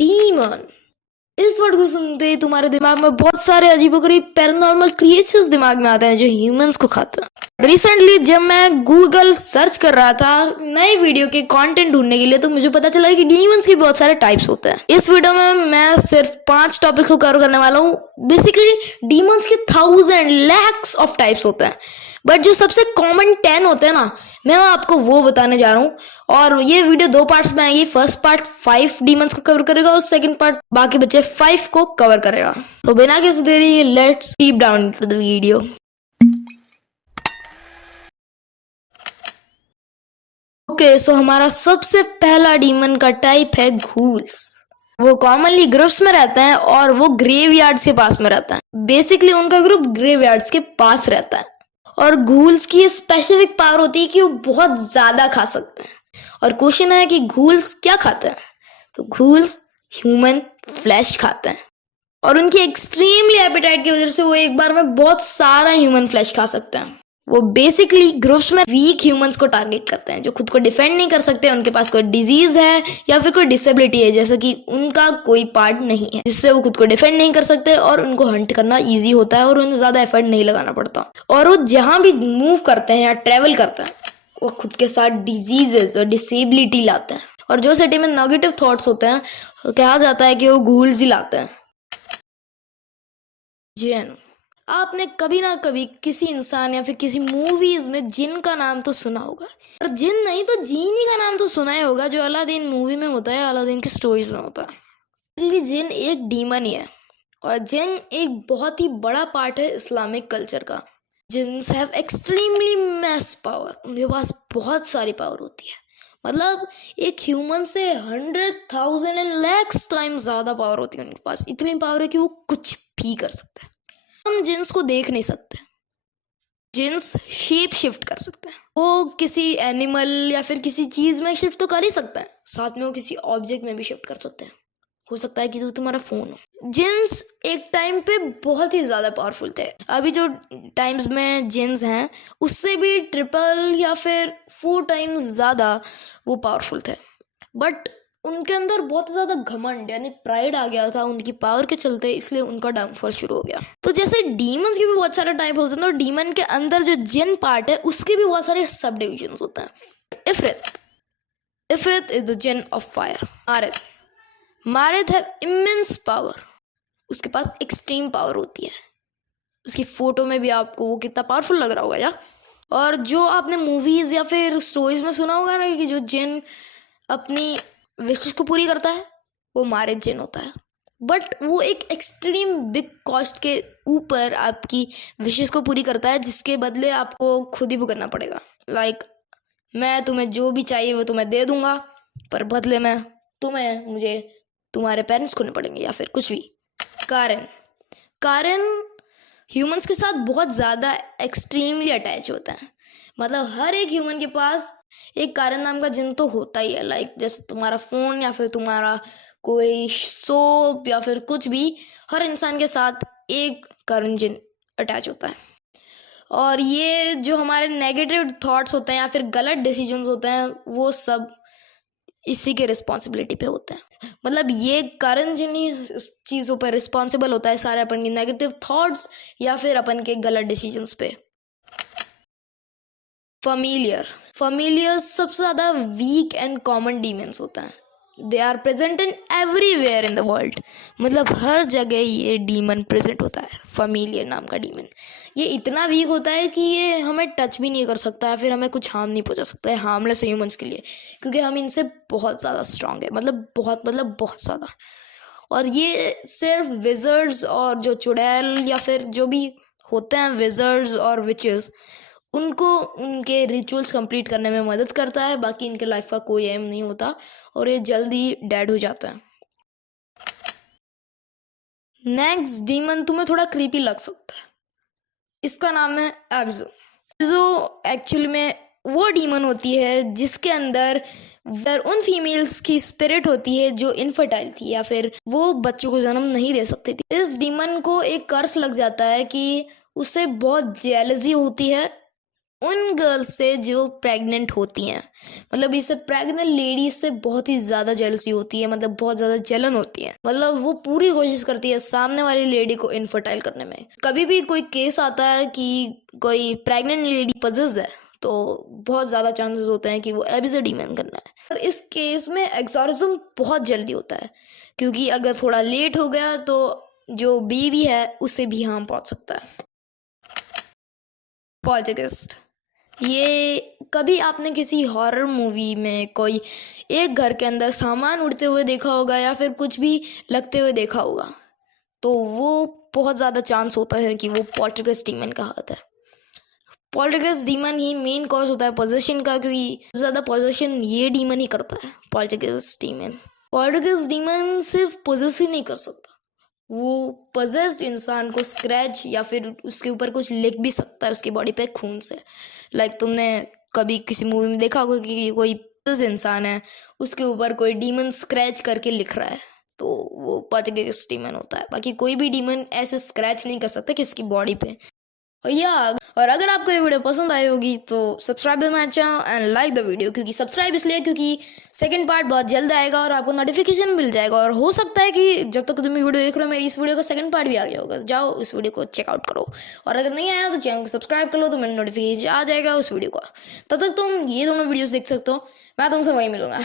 Demon. इस word को सुनते ही तुम्हारे दिमाग में बहुत सारे अजीबोगरीब पैरानॉर्मल क्रिएचर्स दिमाग में आते हैं जो ह्यूमंस को खाते हैं। रिसेंटली जब मैं गूगल सर्च कर रहा था नए वीडियो के कंटेंट ढूंढने के लिए, तो मुझे पता चला कि डीमंस के बहुत सारे टाइप्स होते हैं। इस वीडियो में मैं सिर्फ 5 टॉपिक्स को कवर करने वाला हूँ। बेसिकली डीमंस के 1000 lakhs ऑफ टाइप्स होते हैं, बट जो सबसे कॉमन 10 होते हैं ना, मैं आपको वो बताने जा रहा हूँ। और ये वीडियो 2 पार्ट्स में आएगी। फर्स्ट पार्ट 5 डीमंस को कवर करेगा और सेकंड पार्ट बाकी बचे 5 को कवर करेगा। तो बिना किसी देरी let's deep down into the video. Okay, so हमारा सबसे पहला डीमन का टाइप है घूल्स। वो कॉमनली ग्रुप्स में रहते हैं और वो ग्रेवयार्ड्स के पास में रहता है। बेसिकली उनका ग्रुप ग्रेवयार्ड्स के पास रहता है। और घूल्स की स्पेसिफिक पावर होती है कि वो बहुत ज्यादा खा सकते हैं। और क्वेश्चन है कि घूल्स क्या खाते हैं? तो घूल्स ह्यूमन फ्लैश खाते हैं। और उनकी एक्सट्रीमली एपेटाइट की वजह से वो एक बार में बहुत सारा ह्यूमन फ्लैश खा सकते हैं। वो बेसिकली ग्रुप्स में वीक ह्यूमंस को टारगेट करते हैं, जो खुद को डिफेंड नहीं कर सकते, उनके पास कोई डिजीज है या फिर कोई डिसेबिलिटी है, जैसे कि उनका कोई पार्ट नहीं है जिससे वो खुद को डिफेंड नहीं कर सकते, और उनको हंट करना इजी होता है और उन्हें ज्यादा एफर्ट नहीं लगाना पड़ता। और वो जहां भी मूव करते हैं या ट्रेवल करते हैं, वो खुद के साथ डिजीजेस और डिसेबिलिटी लाते हैं। और जो सिटी में नेगेटिव थॉट्स होते हैं, कहा जाता है कि वो घूल्स ही लाते हैं। जिन, आपने कभी ना कभी किसी इंसान या फिर किसी मूवीज में जिन का नाम तो सुना होगा, और जिन नहीं तो जीनी का नाम तो सुना ही होगा, जो अलादीन मूवी में होता है, अलादीन की स्टोरीज में होता है। इसलिए जिन एक डीमन ही है, और जिन एक बहुत ही बड़ा पार्ट है इस्लामिक कल्चर का। Jinns have extremely mass power. उनके पास बहुत सारी पावर होती है। मतलब एक ह्यूमन से 100,000 and lakhs टाइम्स ज्यादा पावर होती है उनके पास। इतनी पावर है कि वो कुछ भी कर सकते हैं। हम जिन्स को देख नहीं सकते। जिन्स शेप शिफ्ट कर सकते हैं। वो किसी एनिमल या फिर किसी चीज में शिफ्ट तो कर ही सकता है, साथ में वो किसी ऑब्जेक्ट में भी शिफ्ट कर सकते हैं। हो सकता है कि तो तुम्हारा फोन हो। जिन्स एक टाइम पे बहुत ही ज्यादा पावरफुल थे। अभी जो टाइम्स में जिन्स हैं उससे भी ट्रिपल या फिर 4 टाइम्स ज्यादा वो पावरफुल थे। बट उनके अंदर बहुत ज्यादा घमंड यानी प्राइड आ गया था उनकी पावर के चलते, इसलिए उनका डाउनफॉल शुरू हो गया। तो जैसे डीमंस के भी बहुत सारे टाइप होते हैं, तो डीमन के अंदर जो जिन पार्ट है उसके भी बहुत सारे सब डिविजन्स होते हैं। Ifrit is the jinn of fire. Marid है इमेंस पावर। उसके पास एक्सट्रीम पावर होती है। उसकी फोटो में भी आपको वो कितना पावरफुल लग रहा होगा या। और जो आपने मूवीज या फिर स्टोरीज में सुना होगा ना कि जो जिन अपनी विशेष को पूरी करता है, वो मारिद जिन होता है। बट वो एक एक्सट्रीम बिग कॉस्ट के ऊपर आपकी विशेष को पूरी करता है, जिसके बदले आपको खुद ही भुगतना पड़ेगा। लाइक मैं तुम्हें जो भी चाहिए वो तुम्हें दे दूंगा, पर बदले में मुझे तुम्हारे पेरेंट्स खोने पड़ेंगे या फिर कुछ भी। कारण ह्यूमंस के साथ बहुत ज़्यादा एक्सट्रीमली अटैच होता है। मतलब हर एक ह्यूमन के पास एक कारण नाम का जिन तो होता ही है। लाइक जैसे तुम्हारा फ़ोन या फिर तुम्हारा कोई सोप या फिर कुछ भी, हर इंसान के साथ एक कारण जिन अटैच होता है। और ये जो हमारे नेगेटिव थॉट्स होते हैं या फिर गलत डिसीजंस होते हैं, वो सब इसी के रिस्पॉन्सिबिलिटी पे होता है। मतलब ये कारण जिन्हीं चीज़ों पर रिस्पॉन्सिबल होता है, सारे अपन के नेगेटिव थॉट्स या फिर अपन के गलत डिसीजंस पे। फैमिलियर सबसे ज़्यादा वीक एंड कॉमन डीमंस होता है। They are present in everywhere in the world. मतलब हर जगह ये डीमन प्रेजेंट होता है। फैमिलियर नाम का डीमन ये इतना वीक होता है कि ये हमें टच भी नहीं कर सकता या फिर हमें कुछ हार्म नहीं पहुंचा सकता है, हार्मलेस ह्यूमंस के लिए, क्योंकि हम इनसे बहुत ज़्यादा स्ट्रांग है। मतलब बहुत ज़्यादा। और ये सिर्फ विजर्ड्स और जो चुड़ैल या फिर जो भी होते हैं विजर्ड्स और विचेस, उनको उनके रिचुअल्स कंप्लीट करने में मदद करता है। बाकी इनके लाइफ का कोई एम नहीं होता और ये जल्दी डेड हो जाता है। नेक्स्ट डीमन तुम्हें थोड़ा क्रीपी लग सकता है। इसका नाम है एब्जो। एब्जो एक्चुअली में वो डीमन होती है जिसके अंदर उन फीमेल्स की स्पिरिट होती है जो इनफर्टाइल थी या फिर वो बच्चों को जन्म नहीं दे सकती थी। इस डीमन को एक कर्स लग जाता है कि उसे बहुत जेलसी होती है उन गर्ल्स से जो प्रेग्नेंट होती हैं। मतलब इससे प्रेग्नेंट लेडीज से बहुत ही ज़्यादा जेलसी होती है, मतलब बहुत ज़्यादा जलन होती है। मतलब वो पूरी कोशिश करती है सामने वाली लेडी को इनफर्टाइल करने में। कभी भी कोई केस आता है कि कोई प्रेग्नेंट लेडी पजेस है तो बहुत ज़्यादा चांसेस होते हैं कि वो एबिस डीमन करना है। और इस केस में एक्सॉर्सिज्म बहुत जल्दी होता है, क्योंकि अगर थोड़ा लेट हो गया तो जो बेबी है उसे भी हार्म पहुंच सकता है। पॉल्टरगेस्ट, ये कभी आपने किसी हॉरर मूवी में कोई एक घर के अंदर सामान उड़ते हुए देखा होगा या फिर कुछ भी लगते हुए देखा होगा, तो वो बहुत ज़्यादा चांस होता है कि वो पॉल्टरगेस्ट डीमन का हाथ है। पॉल्टरगेस्ट डीमन ही मेन कॉज होता है पोजेशन का, क्योंकि सबसे ज़्यादा पोजेशन ये डीमन ही करता है, पॉल्टरगेस्ट डीमन। पॉल्टरगेस्ट डीमन सिर्फ पोजेस ही नहीं कर सकता, वो पजेस्ड इंसान को स्क्रैच या फिर उसके ऊपर कुछ लिख भी सकता है उसकी बॉडी पे खून से। लाइक तुमने कभी किसी मूवी में देखा होगा कि कोई पजेस्ड इंसान है, उसके ऊपर कोई डीमन स्क्रैच करके लिख रहा है, तो वो पॉल्टरगेस्ट डीमन होता है। बाकी कोई भी डीमन ऐसे स्क्रैच नहीं कर सकता किसकी बॉडी पे। और अगर आपको ये वीडियो पसंद आई होगी तो subscribe my channel and like the video. क्योंकि सब्सक्राइब इसलिए क्योंकि सेकंड पार्ट बहुत जल्द आएगा और आपको नोटिफिकेशन मिल जाएगा। और हो सकता है कि जब तक तुम वीडियो देख रहे हो मेरी इस वीडियो का सेकंड पार्ट भी आ गया होगा, जाओ इस वीडियो को चेकआउट करो। और अगर नहीं आया तो चैनल को सब्सक्राइब कर लो, तो मेरे नोटिफिकेशन आ जाएगा उस वीडियो का। तब तक तुम ये दोनों वीडियोज़ देख सकते हो। मैं तुमसे वहीं मिलूंगा।